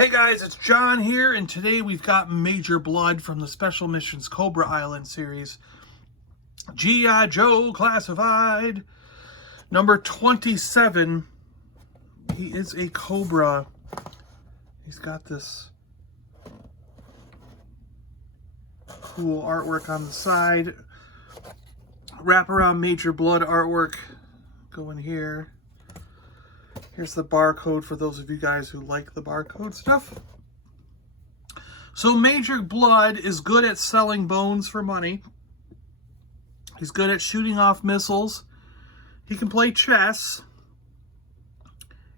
Hey guys, it's John here, and today we've got Major Bludd from the Special Missions Cobra Island series. G.I. Joe Classified, number 27. He is a Cobra. He's got this cool artwork on the side. Wraparound Major Bludd artwork going here. Here's the barcode for those of you guys who like the barcode stuff. So Major Bludd is good at selling bones for money. He's good at shooting off missiles. He can play chess.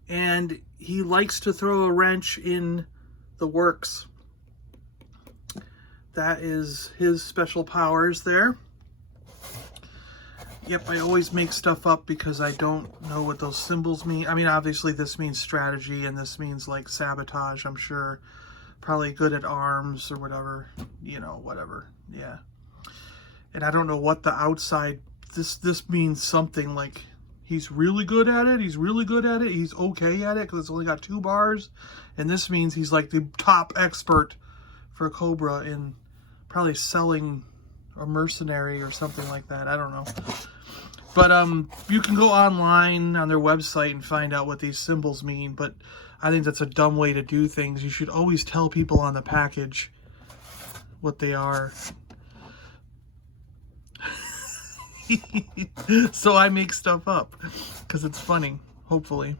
And he likes to throw a wrench in the works. That is his special powers there. Yep, I always make stuff up because I don't know what those symbols mean. I mean, obviously this means strategy and this means like sabotage, I'm sure. Probably good at arms or whatever, you know, whatever. Yeah. And I don't know what the outside, this means something like he's really good at it, he's really good at it, he's okay at it because it's only got 2 bars. And this means he's like the top expert for Cobra in probably selling a mercenary or something like that. I don't know. But you can go online on their website and find out what these symbols mean, but I think that's a dumb way to do things. You should always tell people on the package what they are. So I make stuff up because it's funny, hopefully.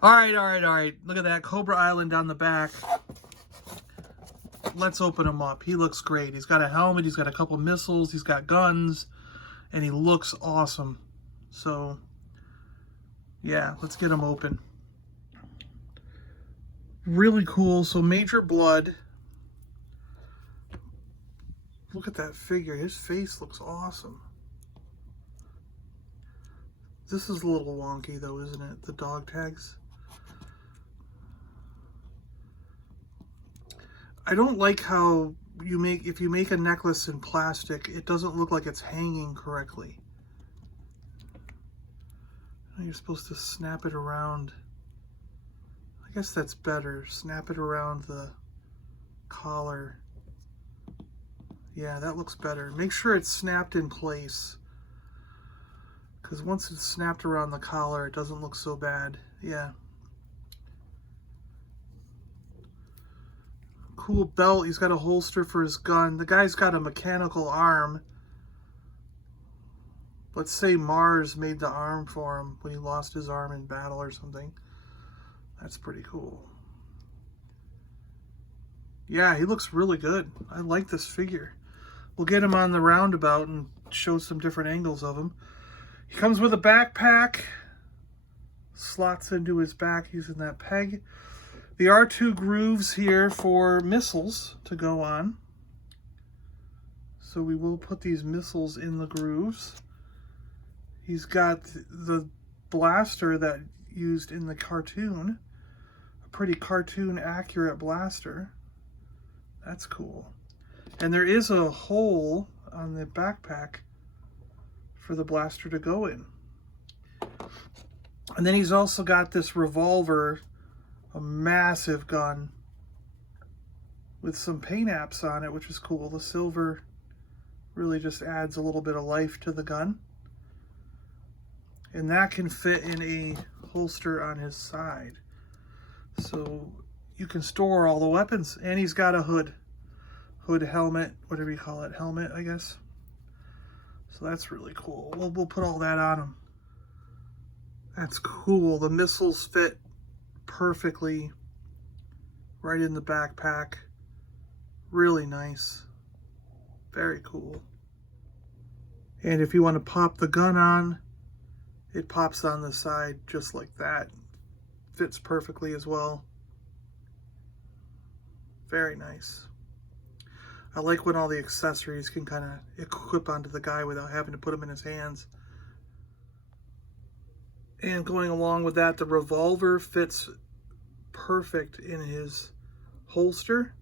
All right. Look at that Cobra Island on the back. Let's open him up. He looks great. He's got a helmet, he's got a couple missiles, he's got guns, and he looks awesome. So, yeah, let's get him open. Really cool. So Major Bludd. Look at that figure. His face looks awesome. This is a little wonky though, isn't it? The dog tags. I don't like how if you make a necklace in plastic, it doesn't look like it's hanging correctly. You're supposed to snap it around. I guess that's better. Snap it around the collar. Yeah, that looks better. Make sure it's snapped in place, because once it's snapped around the collar, it doesn't look so bad. Yeah. Cool belt. He's got a holster for his gun. The guy's got a mechanical arm. Let's say Mars made the arm for him when he lost his arm in battle or something. That's pretty cool. Yeah, he looks really good. I like this figure. We'll get him on the roundabout and show some different angles of him. He comes with a backpack. Slots into his back using that peg. The R2 grooves here for missiles to go on. So we will put these missiles in the grooves. He's got the blaster that used in the cartoon. A pretty cartoon accurate blaster. That's cool. And there is a hole on the backpack for the blaster to go in. And then he's also got this revolver, a massive gun with some paint apps on it, which is cool. The silver really just adds a little bit of life to the gun. And that can fit in a holster on his side. So you can store all the weapons. And he's got a hood helmet, whatever you call it, helmet, I guess. So that's really cool. We'll put all that on him. That's cool. The missiles fit perfectly right in the backpack. Really nice. Very cool. And if you want to pop the gun on, it pops on the side just like that. Fits perfectly as well. Very nice. I like when all the accessories can kind of equip onto the guy without having to put them in his hands. And going along with that, the revolver fits perfect in his holster.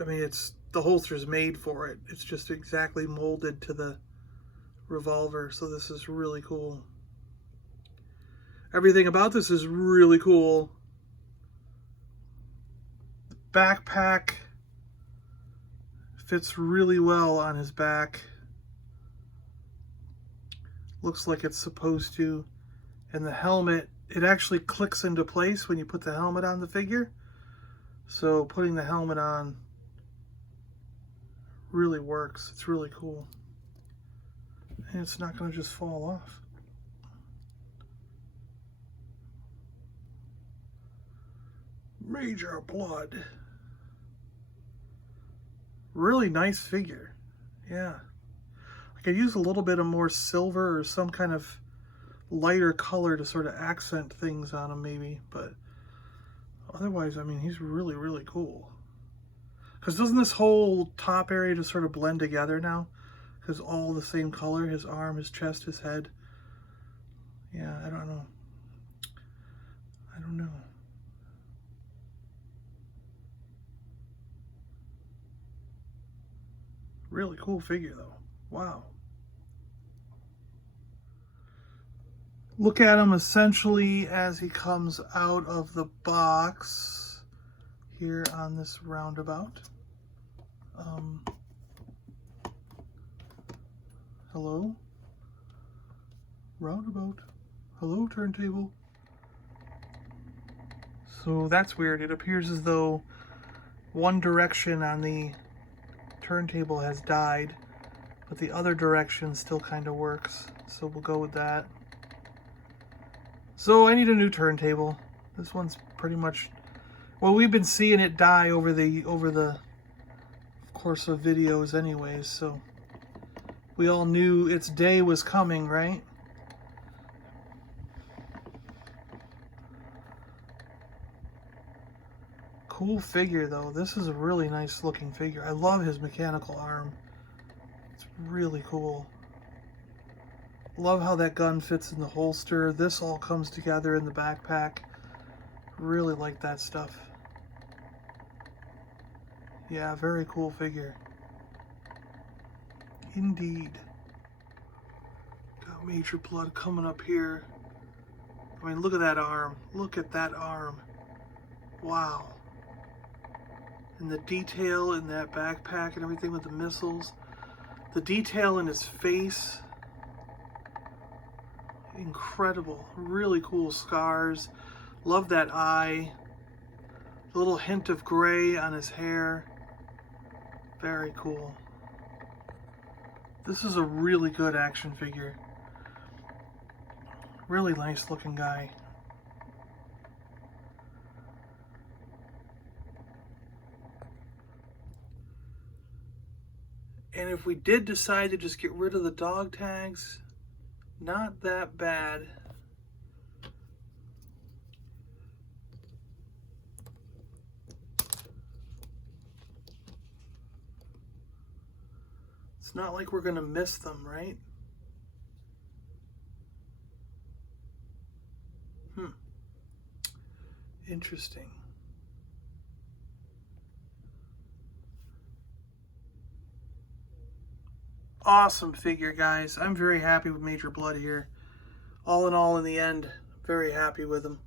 I mean, the holster's made for it. It's just exactly molded to the revolver. So this is really cool. Everything about this is really cool. backpack fits really well on his back. Looks like it's supposed to. And the helmet, it actually clicks into place when you put the helmet on the figure. So putting the helmet on really works. It's really cool. And it's not going to just fall off. Major Bludd. Really nice figure. Yeah. I could use a little bit of more silver or some kind of lighter color to sort of accent things on him maybe, but otherwise, I mean, he's really, really cool. Because doesn't this whole top area just sort of blend together now? Because all the same color, his arm, his chest, his head. Yeah, I don't know. I don't know. Really cool figure though. Wow. Look at him essentially as he comes out of the box here on this roundabout. Hello? Roundabout. Hello, turntable. So that's weird. It appears as though one direction on the turntable has died, but the other direction still kind of works. So we'll go with that. So I need a new turntable. This one's pretty much, well, we've been seeing it die over the course of videos anyways, so we all knew its day was coming, right? Cool figure though. This is a really nice looking figure. I love his mechanical arm. It's really cool. Love how that gun fits in the holster. This all comes together in the backpack. Really like that stuff. Yeah, very cool figure. Indeed. Got Major Bludd coming up here. I mean, look at that arm. Look at that arm. Wow. And the detail in that backpack and everything with the missiles. The detail in his face. Incredible. Really cool scars. Love that eye. A little hint of gray on his hair. Very cool. This is a really good action figure. Really nice looking guy. And if we did decide to just get rid of the dog tags, not that bad. It's not like we're going to miss them, right? Interesting. Awesome figure, guys. I'm very happy with Major Bludd here. All in all, in the end, very happy with him.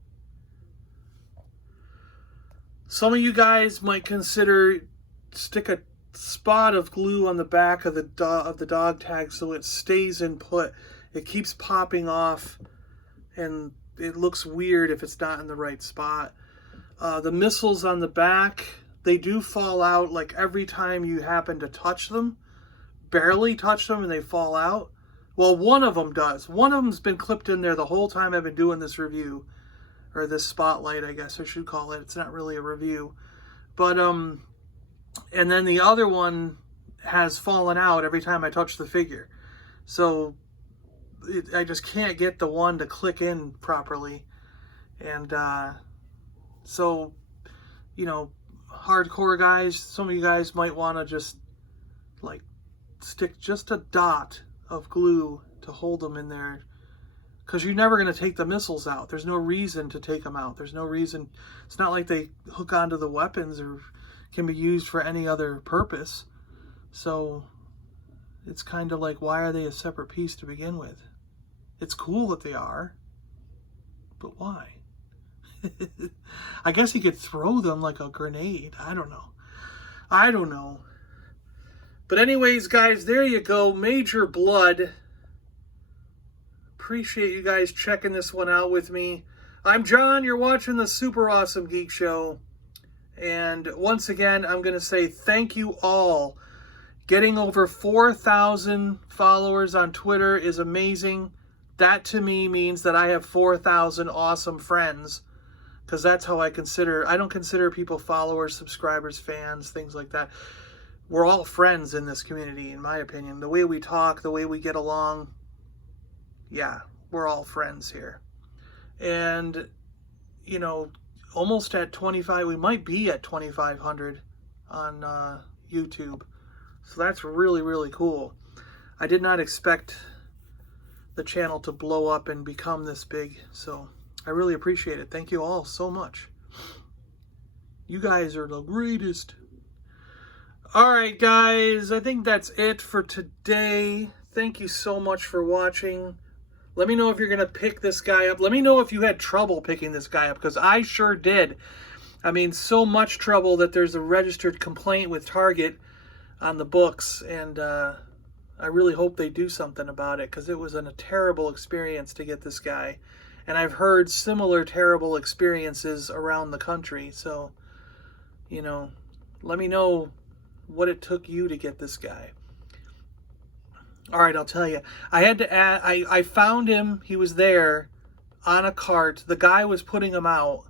Some of you guys might consider stick a spot of glue on the back of the dog tag so it stays in put. It keeps popping off, and it looks weird if it's not in the right spot. The missiles on the back, they do fall out like every time you happen to touch them. Barely touch them and they fall out. Well, one of them does. One of them's been clipped in there the whole time I've been doing this review, or this spotlight, I guess I should call it. It's not really a review, but and then the other one has fallen out every time I touch the figure. So I just can't get the one to click in properly, and so, you know, hardcore guys, some of you guys might want to just like stick just a dot of glue to hold them in there, because you're never going to take the missiles out. There's no reason to take them out. There's no reason. It's not like they hook onto the weapons or can be used for any other purpose. So it's kind of like, why are they a separate piece to begin with? It's cool that they are, but why? I guess he could throw them like a grenade. I don't know. I don't know. But anyways, guys, there you go. Major Bludd. Appreciate you guys checking this one out with me. I'm John. You're watching the Super Awesome Geek Show. And once again, I'm going to say thank you all. Getting over 4,000 followers on Twitter is amazing. That to me means that I have 4,000 awesome friends. Because that's how I don't consider people followers, subscribers, fans, things like that. We're all friends in this community, in my opinion. The way we talk, the way we get along, yeah, we're all friends here. And, you know, almost at 25, we might be at 2,500 on YouTube. So that's really, really cool. I did not expect the channel to blow up and become this big, so I really appreciate it. Thank you all so much. You guys are the greatest. Alright guys, I think that's it for today. Thank you so much for watching. Let me know if you're going to pick this guy up. Let me know if you had trouble picking this guy up, because I sure did. I mean, so much trouble that there's a registered complaint with Target on the books, and I really hope they do something about it, because it was a terrible experience to get this guy. And I've heard similar terrible experiences around the country, so, you know, let me know what it took you to get this guy. All right, I'll tell you. I had to add, I found him. He was there on a cart. The guy was putting him out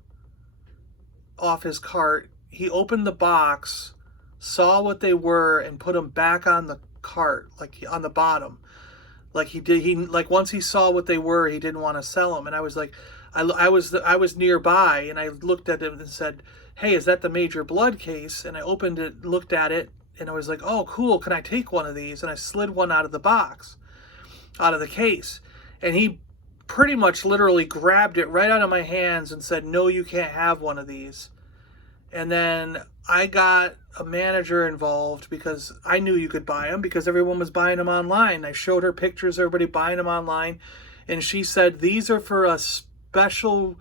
off his cart. He opened the box, saw what they were, and put them back on the cart, like on the bottom. Like he did. Like once he saw what they were, he didn't want to sell them. And I was like, I was nearby, and I looked at him and said, "Hey, is that the Major Bludd case?" And I opened it, looked at it, and I was like, "Oh, cool, can I take one of these?" And I slid one out of the box, out of the case. And he pretty much literally grabbed it right out of my hands and said, "No, you can't have one of these." And then I got a manager involved, because I knew you could buy them because everyone was buying them online. I showed her pictures, everybody buying them online. And she said, these are for a special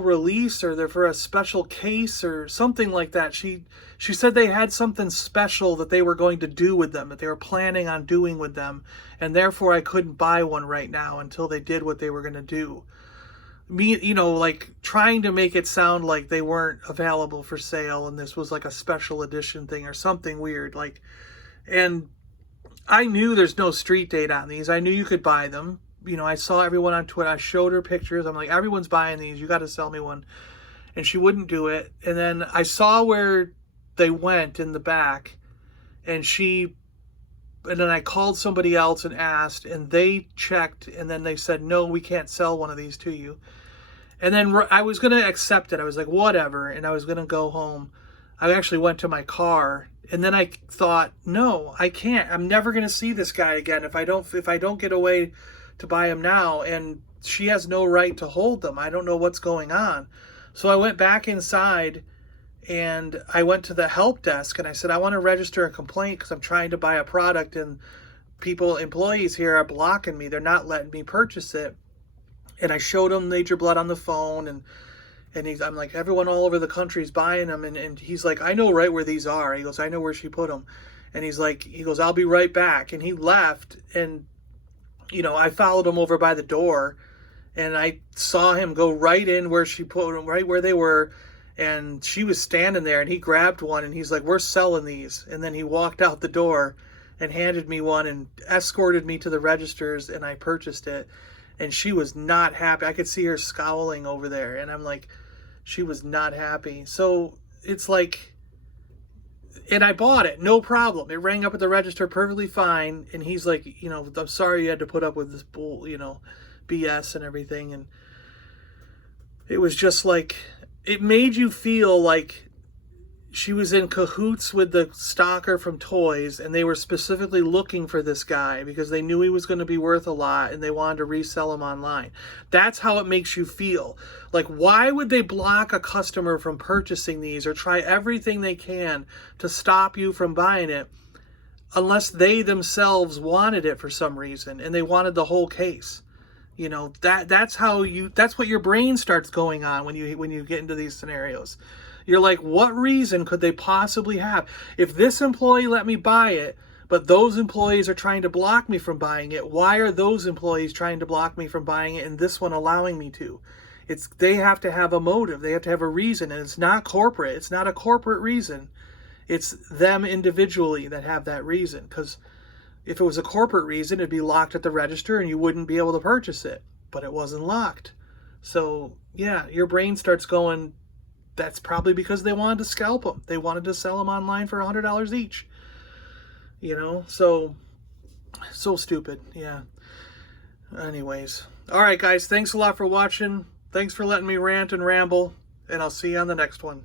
release, or they're for a special case or something like that. She said they had something special that they were going to do with them, that they were planning on doing with them, and therefore I couldn't buy one right now until they did what they were going to do. Me, you know, like trying to make it sound like they weren't available for sale and this was like a special edition thing or something weird. Like, and I knew there's no street date on these. I knew you could buy them. You know, I saw everyone on Twitter. I showed her pictures. I'm like, everyone's buying these. You got to sell me one. And she wouldn't do it. And then I saw where they went in the back, and then I called somebody else and asked, and they checked, and then they said, no, we can't sell one of these to you. And then I was going to accept it. I was like, whatever. And I was going to go home. I actually went to my car, and then I thought, no, I can't. I'm never going to see this guy again if I don't get away to buy him now. And she has no right to hold them. I don't know what's going on. So I went back inside, and I went to the help desk, and I said, I want to register a complaint because I'm trying to buy a product, and employees here are blocking me. They're not letting me purchase it. And I showed him Major Bludd on the phone, and I'm like, everyone all over the country is buying them. And he's like, I know right where these are. He goes, I know where she put them. And he goes, I'll be right back. And he left, and, you know, I followed him over by the door, and I saw him go right in where she put them, right where they were. And she was standing there, and he grabbed one, and he's like, we're selling these. And then he walked out the door and handed me one and escorted me to the registers, and I purchased it. And she was not happy. I could see her scowling over there. And I'm like, she was not happy. So it's like, and I bought it, no problem. It rang up at the register perfectly fine. And he's like, you know, I'm sorry you had to put up with this bull, you know, BS and everything. And it was just like, it made you feel like she was in cahoots with the stalker from Toys, and they were specifically looking for this guy because they knew he was going to be worth a lot, and they wanted to resell him online. That's how it makes you feel. Like, why would they block a customer from purchasing these or try everything they can to stop you from buying it unless they themselves wanted it for some reason, and they wanted the whole case? You know, that's what your brain starts going on when you get into these scenarios. You're like, what reason could they possibly have? If this employee let me buy it, but those employees are trying to block me from buying it, why are those employees trying to block me from buying it and this one allowing me to? They have to have a motive. They have to have a reason, and it's not corporate. It's not a corporate reason. It's them individually that have that reason. Because if it was a corporate reason, it'd be locked at the register and you wouldn't be able to purchase it. But it wasn't locked. So, yeah, your brain starts going, that's probably because they wanted to scalp them. They wanted to sell them online for $100 each. You know, so stupid. Yeah. Anyways. All right, guys, thanks a lot for watching. Thanks for letting me rant and ramble, and I'll see you on the next one.